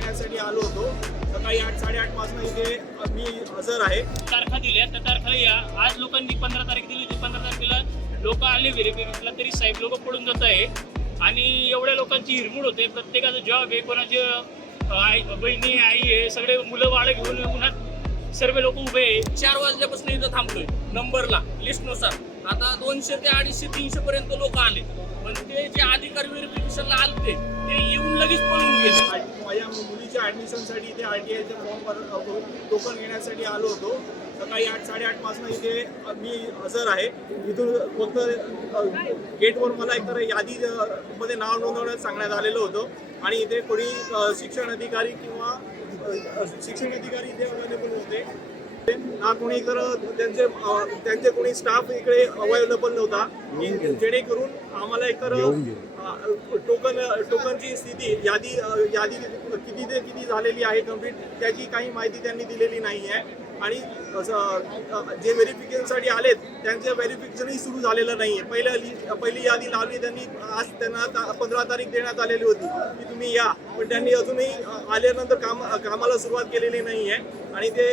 घेण्यासाठी आलो होतो. सकाळी 8-8:30 वाजता इथे मी हजर आहे. तारखा दिल्या त्या तारखेला या. आज लोकांनी 15 तारीख दिली होती. 15 तारखेला लोक आले व्हेरिफिकेशनला, तरी साहेब लोक पडून जात आहे. आणि एवढ्या लोकांची हिरमूड होते. प्रत्येकाचा जॉब आहे, कोणाचे बहिणी आई आहे, सगळे मुलं बाळ घेऊन उन्हात सर्व लोक उभे आहे. 4 वाजल्यापासून इथं थांबलोय नंबरला लिस्टनुसार. आता 200 ते 250-300 पर्यंत लोक आले, पण ते जे अधिकारी व्हेरिफिकेशनला आलते ते येऊन लगेच पळून गेले. माझ्या मुलीच्या ऍडमिशनसाठी इथे RTIच्या फॉर्म टोकन घेण्यासाठी आलो होतो. सकाळी 8-8:30 वाजता इथे मी हजर आहे. इथून फक्त गेटवर मला एकतर यादीमध्ये नाव नोंदवण्यास सांगण्यात आलेलं होतं. आणि इथे कोणी शिक्षण अधिकारी किंवा शिक्षण अधिकारी इथे अवेलेबल होते ना, कोणी तर त्यांचे कोणी स्टाफ इकडे अवेलेबल नव्हता, की जेणेकरून आम्हाला एकतर टोकनची स्थिती यादी किती ते किती झालेली आहे कंप्लीट, त्याची काही माहिती त्यांनी दिलेली नाही आहे. आणि जे व्हेरिफिकेशनसाठी आलेत त्यांचं व्हेरिफिकेशनही सुरू झालेलं नाही आहे. पहिली यादी लावली त्यांनी. आज त्यांना 15 तारीख देण्यात आलेली होती की तुम्ही या, पण त्यांनी अजूनही आल्यानंतर कामाला सुरुवात केलेली नाही आहे. आणि ते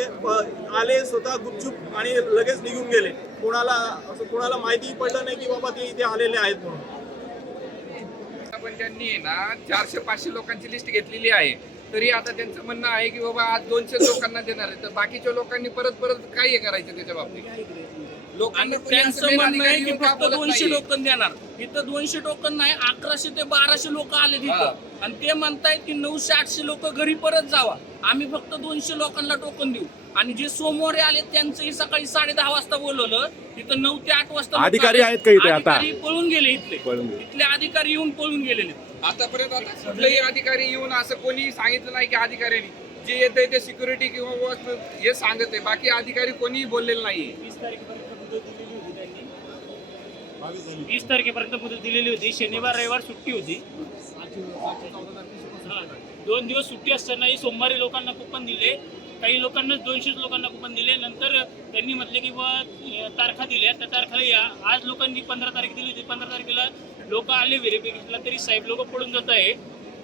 आले स्वतः गुपचूप आणि लगेच निघून गेले. कोणाला माहिती पडलं नाही की बाबा ते इथे आलेले आहेत म्हणून. पण त्यांनी ना 400-500 लोकांची लिस्ट घेतलेली आहे, तरी आता त्यांचं म्हणणं आहे की बाबा आज 200 लोकांना देणार आहे. तर बाकीच्या लोकांनी परत काय हे करायचं त्याच्या बाबतीत? लोकांना त्यांचं म्हणणं आहे की फक्त 200 टोकन देणार. इथं 200 टोकन नाही, 1100 ते 1200 लोक आले तिथं. आणि ते म्हणतायत की 900-800 लोक घरी परत जावा, आम्ही फक्त 200 लोकांना टोकन देऊ. आणि जे सोमवारी आले त्यांचंही सकाळी 10:30 वाजता बोलवलं, तिथं 9 ते 8 वाजता अधिकारी आहेत का इथे? आता पळून गेले इथले अधिकारी येऊन पळून गेलेले. आतापर्यंत कुठलेही अधिकारी येऊन असं कोणी सांगितलं नाही की अधिकाऱ्यांनी जे येत ते सिक्युरिटी किंवा हे सांगत आहे. बाकी अधिकारी कोणीही बोललेलं नाहीये. 20 तारखेपर्यंत मुदत दिलेली होती त्यांनी. 20 तारखेपर्यंत मुदत दिलेली होती. शनिवार रविवार सुट्टी होती. 2 दिवस सुट्टी असतानाही सोमवारी लोकांना कुपन दिले. काही लोकांना 200 लोकांना कुपन दिले. नंतर त्यांनी म्हटले की तारखा दिल्या त्या तारखेला या. आज लोकांनी 15 तारीख दिली होती. 15 तारखेला लोक आले व्हेरिफिकेशनला, तरी साहेब लोक पडून जात आहे.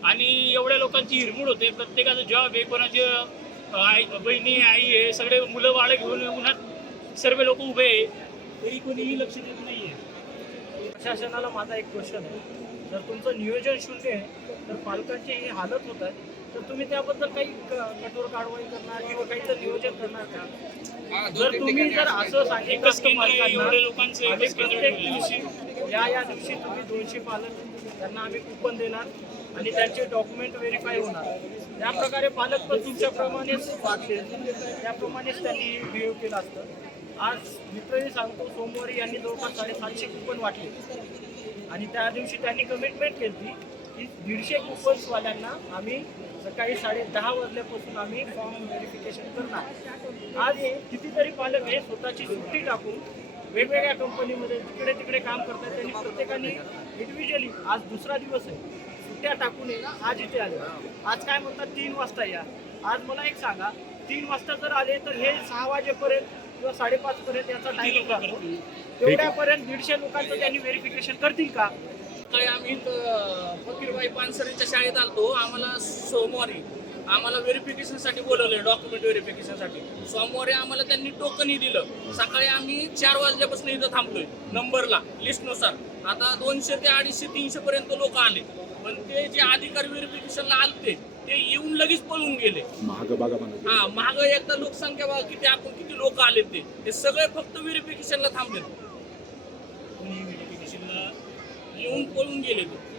आणि एवढ्या लोकांची हिरमूड होते. प्रत्येकाचा जॉब आहे, कोणाचे बहिणी आई आहे, सगळे मुलं बाळ घेऊन उन्हात सर्व लोक उभे आहे, तरी कोणीही लक्ष देत नाही आहे. प्रशासनाला माझा एक क्वेश्चन आहे, जर तुमचं नियोजन शून्य आहे तर पालकांची ही हालत होत आहे, तर तुम्ही त्याबद्दल काही कठोर कारवाई करणार किंवा काही तर नियोजन करणार का? जर तुम्ही जर असं सांगितलं प्रत्येक दिवशी या दिवशी तुम्ही 200 पालक त्यांना आम्ही कुपन देणार आणि त्यांचे डॉक्युमेंट व्हेरीफाय होणार, त्या प्रकारे पालक पण तुमच्याप्रमाणेच वागले, त्याप्रमाणेच त्यांनी बिहेव केलं असतं. आज मित्रही सांगतो, सोमवारी यांनी जवळपास 750 कुपन वाटले आणि त्या दिवशी त्यांनी कमिटमेंट केली की 150 कुपन्सवाल्यांना आम्ही सकाळी 10:30 वाजल्यापासून आम्ही फॉर्म व्हेरिफिकेशन करणार. आज कितीतरी पालक हे स्वतःची सुट्टी टाकून वेगवेगळ्या कंपनीमध्ये तिकडे काम करतात. त्यांनी प्रत्येकाने इंडिव्हिज्युअली आज दुसरा दिवस आहे, सुट्ट्या टाकून आज इथे आले. आज काय म्हणतात 3 वाजता या. आज मला एक सांगा, 3 वाजता जर आले तर हे 6 वाजेपर्यंत किंवा 5:30 पर्यंत याचा टाइम राहतो. तेवढ्यापर्यंत 150 लोकांचं त्यांनी व्हेरिफिकेशन करतील का? सकाळी आम्ही फकीरबाई पानसरेच्या शाळेत आलतो. आम्हाला सोमवारी व्हेरिफिकेशनसाठी बोलवलं, डॉक्युमेंट व्हेरिफिकेशनसाठी. सोमवारी आम्हाला त्यांनी टोकनही दिलं. सकाळी आम्ही 4 वाजल्यापासून इथं थांबलोय नंबरला लिस्टनुसार. आता 200 ते 250-300 पर्यंत लोक आले, पण ते जे अधिकारी व्हेरिफिकेशनला आलते ते येऊन लगेच पळून गेले. महाग एकदा लोकसंख्या बघा किती, आपण किती लोक आले, ते सगळे फक्त व्हेरिफिकेशनला थांबले, व्हेरिफिकेशनला येऊन पळून गेले ते.